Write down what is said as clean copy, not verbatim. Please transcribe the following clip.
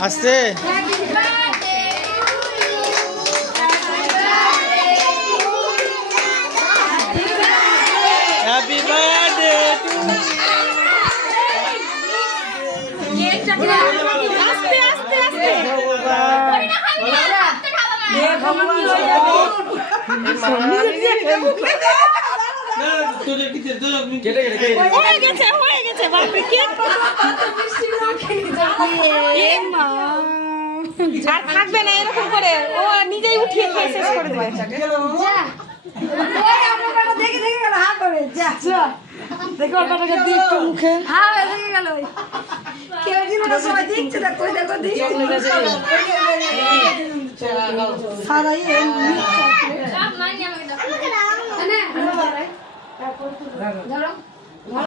আসছে happy birthday আস্তে আস্তে আস্তে হয়ে গেছে বাপরে কেক আর থাকবে না এরকম করে ও নিজেই উঠিয়ে খেয়ে শেষ করে দেবে দেখে দেখে গেল হা করে যা দেখো ওটাকে দিয়ে একটু মুখে হ্যাঁ দেখে গেল কেউ জীবনে সবাই দেখছে দেখো দেখো দেখো সারাই সব মাইনে আমাকে দাও না ধরো